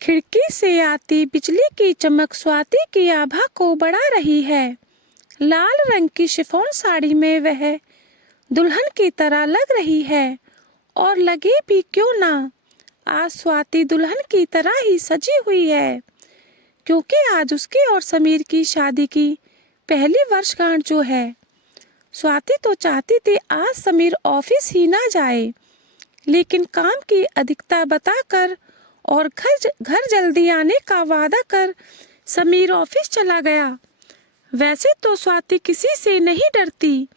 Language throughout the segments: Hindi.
खिड़की से आती बिजली की चमक स्वाति की आभा को बढ़ा रही है। लाल रंग की शिफॉन साड़ी में वह दुल्हन की तरह लग रही है, और लगे भी क्यों ना। आज स्वाति दुल्हन की तरह ही सजी हुई है, क्योंकि आज उसकी और समीर की शादी की पहली वर्षगांठ जो है। स्वाति तो चाहती थी आज समीर ऑफिस ही ना जाए, लेकिन काम की अधिकता बताकर और घर जल्दी आने का वादा कर समीर ऑफिस चला गया। वैसे तो स्वाति किसी से नहीं डरती,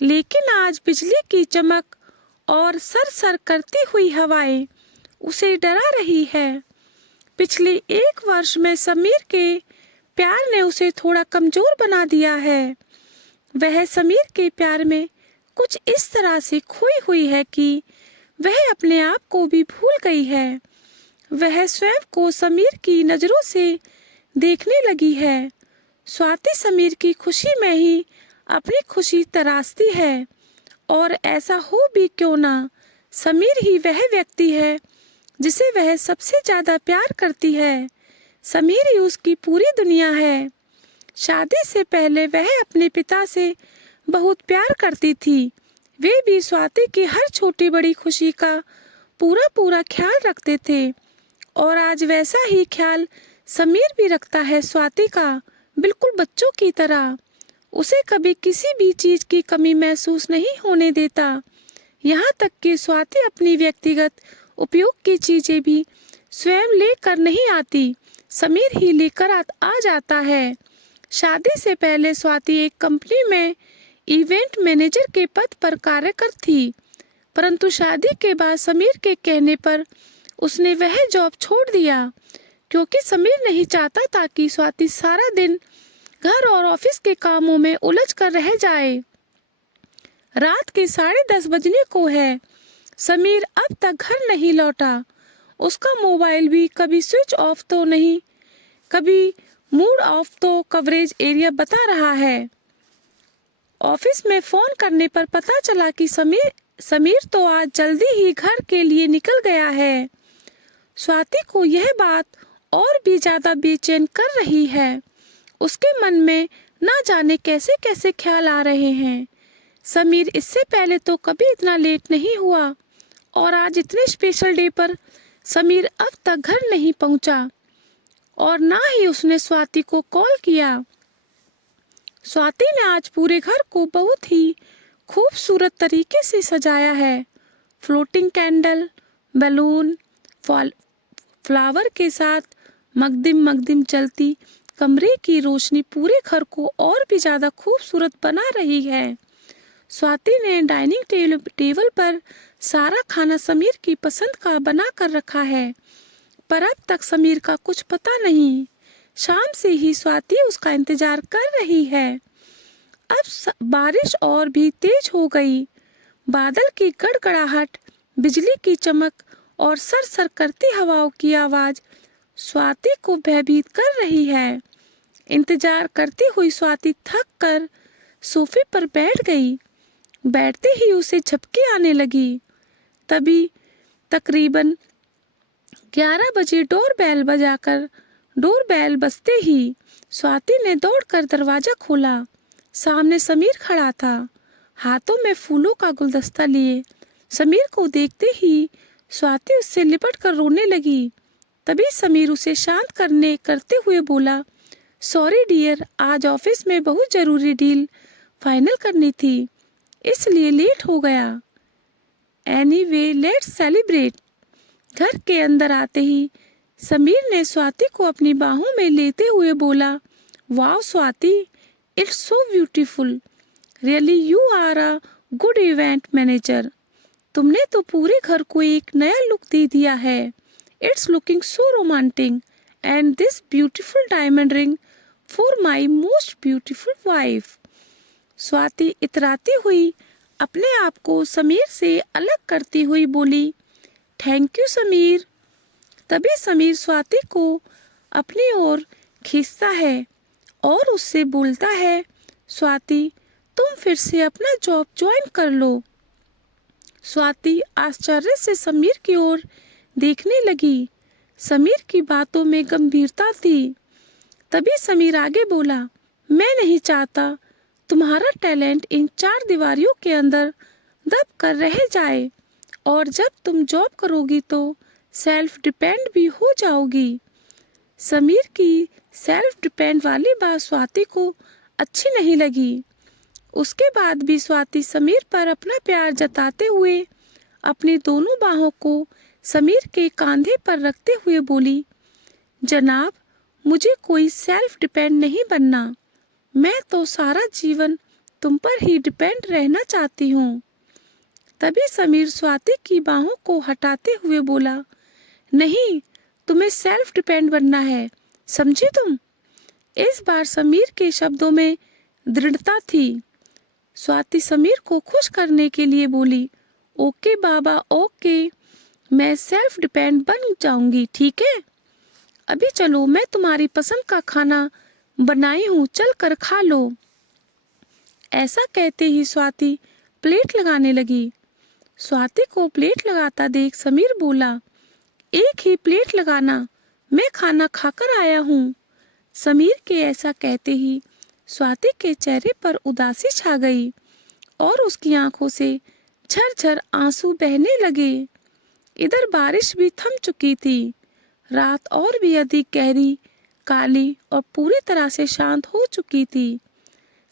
लेकिन आज बिजली की चमक और सर करती हुई हवाएं उसे डरा रही है। पिछले 1 वर्ष में समीर के प्यार ने उसे थोड़ा कमजोर बना दिया है। वह समीर के प्यार में कुछ इस तरह से खोई हुई है कि वह अपने आप को भी भूल गई है। वह स्वयं को समीर की नजरों से देखने लगी है। स्वाति समीर की खुशी में ही अपनी खुशी तराशती है, और ऐसा हो भी क्यों ना, समीर ही वह व्यक्ति है जिसे वह सबसे ज्यादा प्यार करती है। समीर ही उसकी पूरी दुनिया है। शादी से पहले वह अपने पिता से बहुत प्यार करती थी। वे भी स्वाति की हर छोटी बड़ी खुशी का पूरा पूरा ख्याल रखते थे, और आज वैसा ही ख्याल समीर भी रखता है स्वाति का, बिल्कुल बच्चों की तरह। उसे कभी किसी भी चीज की कमी महसूस नहीं होने देता। यहाँ तक कि स्वाति अपनी व्यक्तिगत उपयोग की चीजें भी स्वयं लेकर नहीं आती, समीर ही लेकर आ जाता है। शादी से पहले स्वाति एक कंपनी में इवेंट मैनेजर के पद पर कार्यरत थी, परंतु शादी के बाद समीर के कहने पर उसने वह जॉब छोड़ दिया, क्योंकि समीर नहीं चाहता था कि स्वाति सारा दिन घर और ऑफिस के कामों में उलझ कर रह जाए। रात के 10:30 बजने को है। समीर अब तक घर नहीं लौटा। उसका मोबाइल भी कभी स्विच ऑफ तो नहीं, कभी मूड ऑफ तो कवरेज एरिया बता रहा है। ऑफिस में फोन करने पर पता चला कि समीर तो आज जल्दी ही घर के लिए निकल गया है। स्वाति को यह बात और भी ज्यादा बेचैन कर रही है। उसके मन में ना जाने कैसे कैसे ख्याल आ रहे हैं। समीर इससे पहले तो कभी इतना लेट नहीं हुआ, और आज इतने स्पेशल डे पर समीर अब तक घर नहीं पहुंचा, और ना ही उसने स्वाति को कॉल किया। स्वाति ने आज पूरे घर को बहुत ही खूबसूरत तरीके से सजाया है। फ्लोटिंग कैंडल, बैलून, फ्लावर के साथ मगदिम मगदिम चलती कमरे की रोशनी पूरे घर को और भी ज्यादा खूबसूरत बना रही है। स्वाति ने डाइनिंग टेबल पर सारा खाना समीर की पसंद का बना कर रखा है, पर अब तक समीर का कुछ पता नहीं। शाम से ही स्वाति उसका इंतजार कर रही है। अब बारिश और भी तेज हो गई। बादल की गड़गड़ाहट, बिजली की चमक और सर करती हवाओं की आवाज स्वाति को भयभीत कर रही है। इंतजार करती हुई स्वाति थक कर सोफे पर बैठ गई। बैठते ही उसे झपकी आने लगी। तभी तकरीबन 11 बजे डोरबेल बजते ही स्वाति ने दौड़कर दरवाजा खोला। सामने समीर खड़ा था, हाथों में फूलों का गुलदस्ता लिए। समीर को देखते ही स्वाति उससे लिपट कर रोने लगी। तभी समीर उसे शांत करते हुए बोला, सॉरी डियर, आज ऑफिस में बहुत जरूरी डील फाइनल करनी थी, इसलिए लेट हो गया। Anyway let's celebrate. घर के अंदर आते ही समीर ने स्वाति को अपनी बाहों में लेते हुए बोला, wow Swati, it's so beautiful, really you are a good event manager. तुमने तो पूरे घर को एक नया लुक दे दिया है। It's looking so romantic, and this beautiful diamond ring for my most beautiful wife. Swati इतराती हुई अपने आप को समीर से अलग करती हुई बोली, थैंक यू समीर। तभी समीर स्वाति को अपनी ओर खींचता है और उससे बोलता है, स्वाति तुम फिर से अपना जॉब ज्वाइन कर लो। स्वाति आश्चर्य से समीर की ओर देखने लगी। समीर की बातों में गंभीरता थी। तभी समीर आगे बोला, मैं नहीं चाहता तुम्हारा टैलेंट इन चार दीवारियों के अंदर दब कर रह जाए, और जब तुम जॉब करोगी तो सेल्फ डिपेंड भी हो जाओगी। समीर की सेल्फ डिपेंड वाली बात स्वाति को अच्छी नहीं लगी। उसके बाद भी स्वाति समीर पर अपना प्यार जताते हुए अपनी दोनों बाहों को समीर के कंधे पर रखते हुए बोली, जनाब, मुझे कोई सेल्फ डिपेंड नहीं बनना। मैं तो सारा जीवन तुम पर ही डिपेंड रहना चाहती हूँ। तभी समीर स्वाति की बाहों को हटाते हुए बोला, नहीं, तुम्हें सेल्फ डिपेंड बनना है, समझी तुम? इस बार समीर के शब्दों में दृढ़ता थी। स्वाति समीर को खुश करने के लिए बोली, ओके बाबा, ओके, मैं सेल्फ डिपेंड बन जाऊंगी, ठीक है? अभी चलो, मैं तुम्हारी पसंद का खाना बनाई हूँ, चल कर खा लो। ऐसा कहते ही स्वाति प्लेट लगाने लगी। स्वाति को प्लेट लगाता देख समीर बोला, एक ही प्लेट लगाना, मैं खाना खाकर आया हूँ। समीर के ऐसा कहते ही स्वाति के चेहरे पर उदासी छा गई और उसकी आंखों से झरझर आंसू बहने लगे। इधर बारिश भी थम चुकी थी। रात और भी अधिक गहरी, काली और पूरी तरह से शांत हो चुकी थी।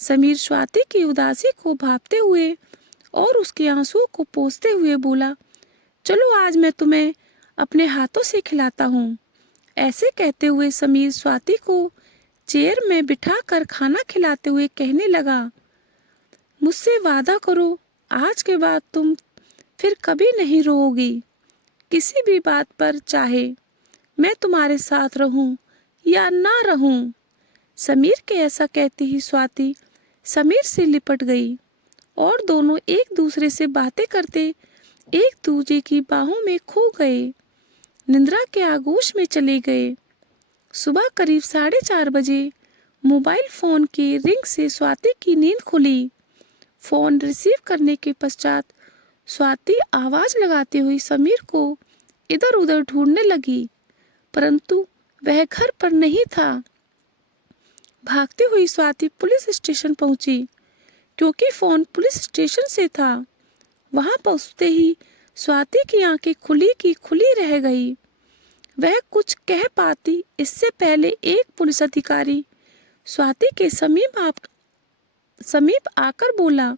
समीर स्वाति की उदासी को भांपते हुए और उसके आंसुओं को पोंछते हुए बोला, चलो आज मैं तुम्हें अपने हाथों से खिलाता हूँ। ऐसे कहते हुए समीर स्वाति को चेयर में बिठाकर खाना खिलाते हुए कहने लगा, मुझसे वादा करो, आज के बाद तुम फिर कभी नहीं रोओगी। किसी भी बात पर, चाहे मैं तुम्हारे साथ रहूं या ना रहूं। समीर के ऐसा कहते ही स्वाति समीर से लिपट गई और दोनों एक दूसरे से बातें करते एक दूसरे की बाहों में खो गए, निद्रा के आगोश में चले गए। सुबह करीब 4:30 बजे मोबाइल फोन की रिंग से स्वाति की नींद खुली। फोन रिसीव करने के पश्चात स्वाति आवाज लगाती हुई समीर को इधर उधर ढूंढने लगी, परंतु वह घर पर नहीं था। भागती हुई स्वाति पुलिस स्टेशन पहुंची, क्योंकि फोन पुलिस स्टेशन से था। वहां पहुंचते ही स्वाति की आंखें खुली की खुली रह गई। वह कुछ कह पाती इससे पहले एक पुलिस अधिकारी स्वाति के समीप आकर बोला,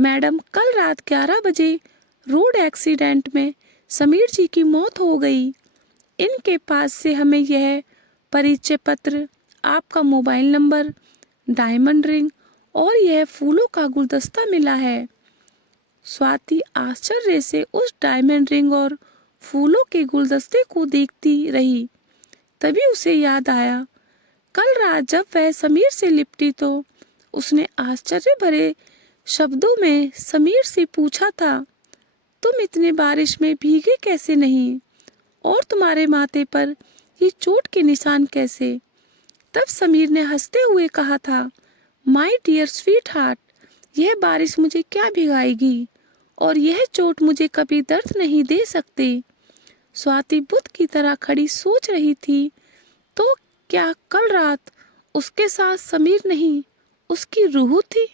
मैडम, कल रात 11 बजे रोड एक्सीडेंट में समीर जी की मौत हो गई। इनके पास से हमें यह परिचय पत्र, आपका मोबाइल नंबर, डायमंड रिंग और यह फूलों का गुलदस्ता मिला है। स्वाति आश्चर्य से उस डायमंड रिंग और फूलों के गुलदस्ते को देखती रही। तभी उसे याद आया, कल रात जब वह समीर से लिपटी तो उसने आश्चर्य भरे शब्दों में समीर से पूछा था, तुम इतने बारिश में भीगे कैसे नहीं, और तुम्हारे माथे पर ये चोट के निशान कैसे? तब समीर ने हंसते हुए कहा था, माय डियर स्वीट हार्ट, यह बारिश मुझे क्या भिगाएगी और यह चोट मुझे कभी दर्द नहीं दे सकती। स्वाति बुद्ध की तरह खड़ी सोच रही थी, तो क्या कल रात उसके साथ समीर नहीं, उसकी रूह थी?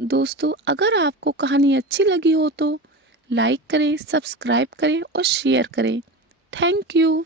दोस्तों, अगर आपको कहानी अच्छी लगी हो तो लाइक करें, सब्सक्राइब करें और शेयर करें। Thank you.